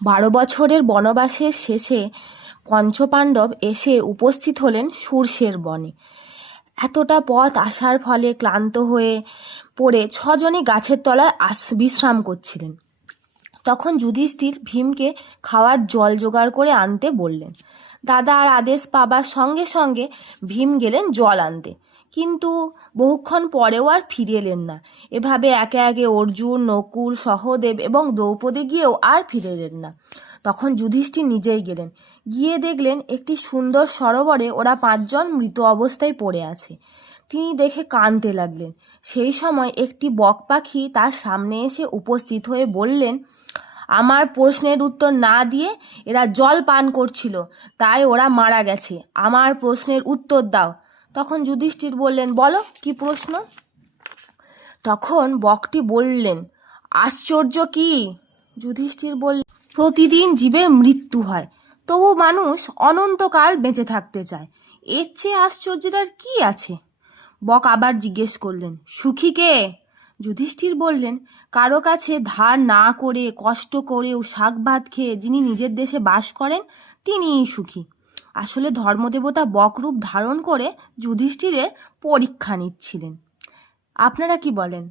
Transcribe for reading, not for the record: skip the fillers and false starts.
12 বছরের বনবাসের শেষে পঞ্চপাণ্ডব এসে উপস্থিত হলেন সূর্যের বনে। এতটা পথ আসার ফলে ক্লান্ত হয়ে পড়ে ছজনই গাছের তলায় বিশ্রাম করছিলেন। তখন যুধিষ্ঠির ভীমকে খাওয়ার জল জোগাড় করে আনতে বললেন। দাদার আদেশ পাবার সঙ্গে সঙ্গে ভীম গেলেন জল আনতে, কিন্তু বহুক্ষণ পরেও আর ফিরে এলেন না। এভাবে একে একে অর্জুন, নকুল, সহদেব এবং দ্রৌপদী গিয়েও আর ফিরে এলেন না। তখন যুধিষ্ঠির নিজেই গেলেন, গিয়ে দেখলেন একটি সুন্দর সরোবরে ওরা 5 জন মৃত অবস্থায় পড়ে আছে। তিনি দেখে কাঁদতে লাগলেন। সেই সময় একটি বক পাখি তার সামনে এসে উপস্থিত হয়ে বললেন, আমার প্রশ্নের উত্তর না দিয়ে এরা জল পান করছিল, তাই ওরা মারা গেছে। আমার প্রশ্নের উত্তর দাও। তখন যুধিষ্ঠির বললেন, বলো কি প্রশ্ন? তখন বকটি বললেন, আশ্চর্য কি? যুধিষ্ঠির বললেন, প্রতিদিন জীবের মৃত্যু হয়, তবু মানুষ অনন্তকাল বেঁচে থাকতে চায়। এর চেয়ে আশ্চর্যের আর কি আছে? বক আবার জিজ্ঞেস করলেন, সুখী কে? যুধিষ্ঠির বললেন, কারো কাছে ধার না করে কষ্ট করেও শাক ভাত খেয়ে যিনি নিজের দেশে বাস করেন তিনিই সুখী। আসলে ধর্মদেবতা বকরূপ ধারণ করে যুধিষ্ঠিরের পরীক্ষা নিচ্ছিলেন। আপনারা কি বলেন?